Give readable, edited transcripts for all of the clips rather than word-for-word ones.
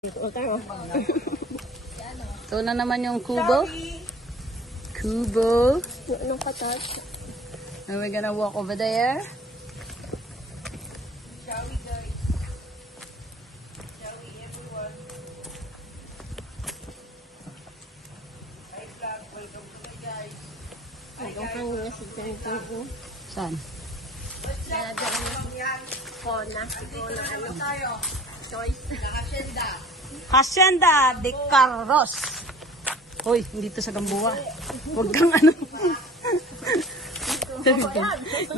Ito na naman yung kubo. Kubo. Anong katas? And we're gonna walk over there. Shall we, guys? Shall we, everyone? Hi, vlog. Welcome to the guys. Hanggang kang nasa ganito ko. Saan? Kona. Kona ano? Tayo. Choice. Nakasyenda. Hacienda de Carros. Hoy, dito sa Gamboa. Huwag kang ano.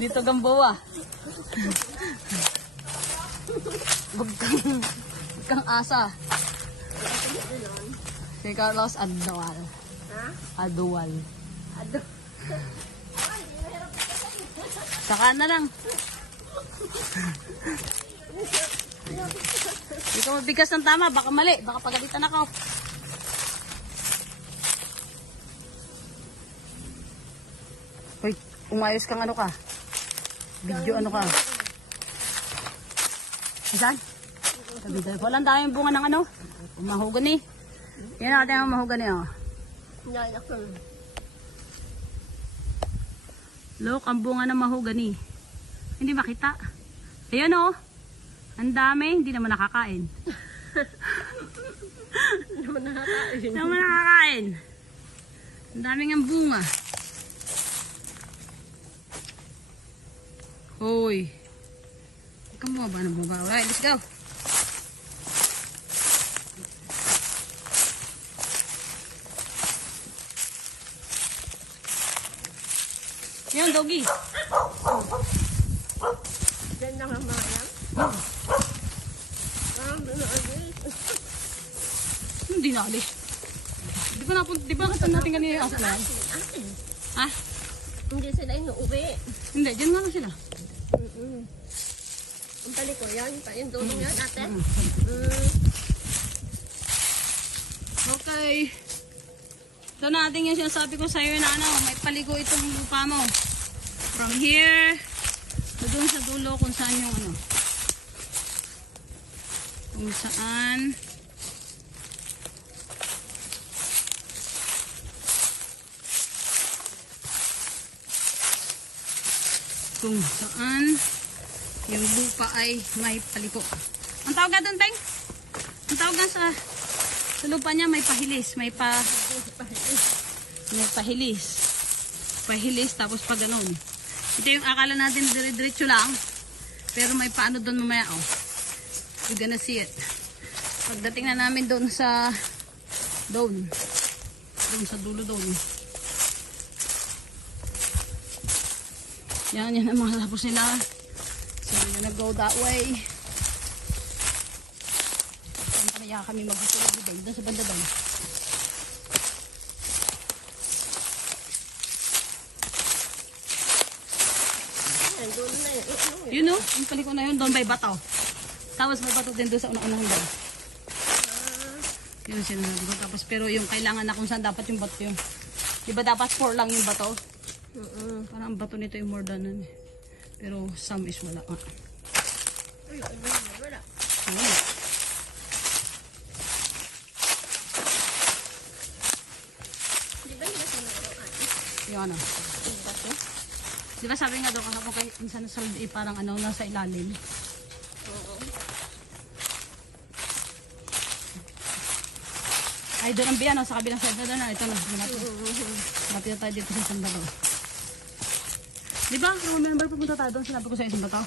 Dito Gamboa. Huwag kang asa. Si Carlos Adual. Ha? Adual. Ado. Saka na lang. Hindi ka mabigas ng tama. Baka mali. Baka pagalitan ako. Hoy, umayos kang ano ka. Video ano ka. Saan? Sabi tayo. Walang daming bunga ng ano. Mahogany. Yan natin ang mahogany oh. Yan ako. Look, ang bunga ng mahogany. Hindi makita. Ayan oh. Ang dami, hindi naman nakakain. Hindi naman nakakain. Hindi naman nakakain. Ang daming ang bunga. Hoy. Ikaw mo ba ng bunga? Alright, let's go. Yan, doggy. Diyan lang ang mga yan. Hindi na alis. Di ba napunta, di ba kasama natin kanina yung aslan? Ha? Hindi sila inuuwi. Hindi, dyan nga lang sila. Ang pali ko yan. Yung tulong yan ate. Okay. Ito natin yung sinasabi ko sa'yo na ano, may paligo itong lupa mo. From here, to doon sa dulo kung saan yung ano. Kung saan. Kung saan yung lupa ay may paliko. Ang tawag nga doon, Teng? Ang tawag nga sa lupa niya may pahilis. May pahilis. Pahilis tapos pag ganun. Ito yung akala natin dire-diretso lang. Pero may paano doon mamaya oh. You're gonna see it. Pagdating na namin doon sa doon sa dulo doon. Yan ang mga lapos nila. So we're gonna go that way. Kaya kami magpapalagay doon sa banda doon. You know, yung paliko na yun, doon may bato. Tapos may bato din doon sa unang-unang doon. Yun sinasabi ko. Tapos pero yung kailangan na kung saan dapat yung bato yung. Diba dapat 4 lang yung bato? Parang ang bato nito yung more than eh. Pero some is wala. Wala. Oh. Di ba nila sinuruan? Yung ano. Di ba sabi nga doon kapag kayo minsan sa parang ano nasa ilalim. Oo. Ay doon ang biyano sa kabilang side na doon. Ito na. Matira tayo dito sa isang bato. Di ba? Remember pupunta tayo doon. Sinabi ko sa isang bato.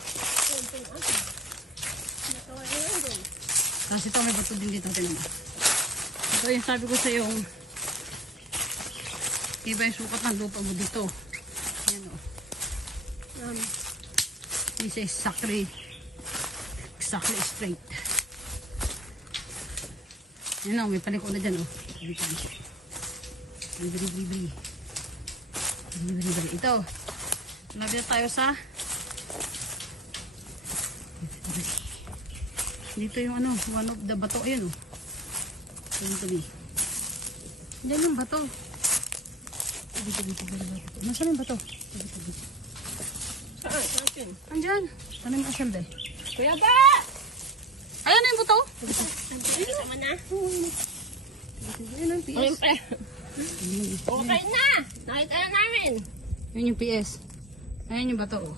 Kasi ito may bato din dito. Ito yung sabi ko sa yung iba yung sukat ng lupa mo dito. Yan o. This is exactly straight. Yan o, may paliko na dyan o. Bili. Ito. Malapit na tayo sa dito yung ano, one of the bato. Ayan o. Diyan yung bato. Nasaan yung bato? Saan? Andyan. Ano yung asal day? Kuya ba? Ayan na yung buto. Tama na. Ayan ang PS. Ayun pa. Okay na. Nakita na namin. Ayan yung PS. Ayan yung bato. Oh.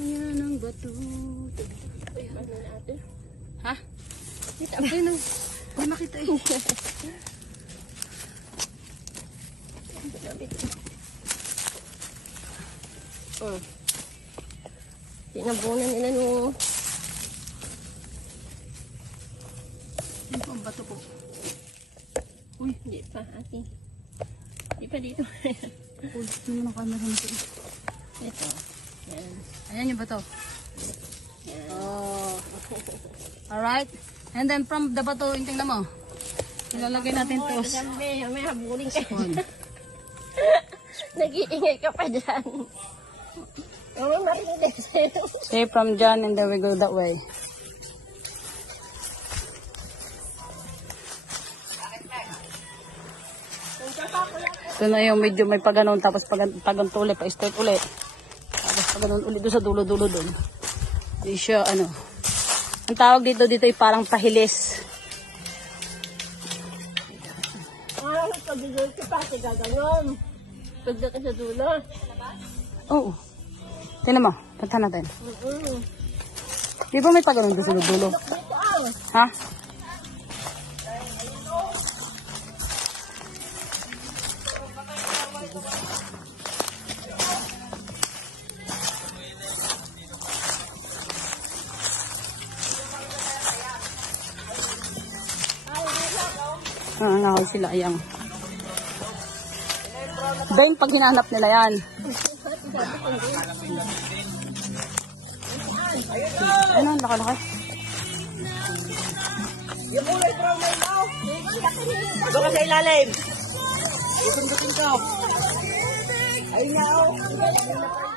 Ayan ang bato. Ano natin? Ha? Ayan ang. Ay, makita eh. Tinabunan nila nung Ayan po ang bato po. Uy, hindi pa ate. Hindi pa dito. Uy, ano ng camera nito? Ito. Yan. Ayan yung bato. Yan. Oh. Alright. And then from the bato, yung tingnan mo. Ilalagay natin to. Sabi, may habulin ka. One. Nag-iingay ka pa dyan. Oo, marinig sa'yo. Say from John and then we go that way. Ito na yung medyo may paganon tapos paganto ulit, pa-straight ulit. Tapos paganon ulit doon sa dulo-dulo doon. Di siya ano. Ang tawag dito ay parang pahilis. Ah, pag-igay ka pa, gaganon. Pagdating sa dulo. Oo. Tingnan mo, punta natin. Mm-mm. Di ba may paganon doon sa dulo? Dito ah. Ha? Nangangahoy sila, ayan. Ben, pag hinanap nila yan. Ano, laki-laki. Yung kulay brown na ikaw. Doon ka sa ilalim. Isundutin ko. Ayun na, oh.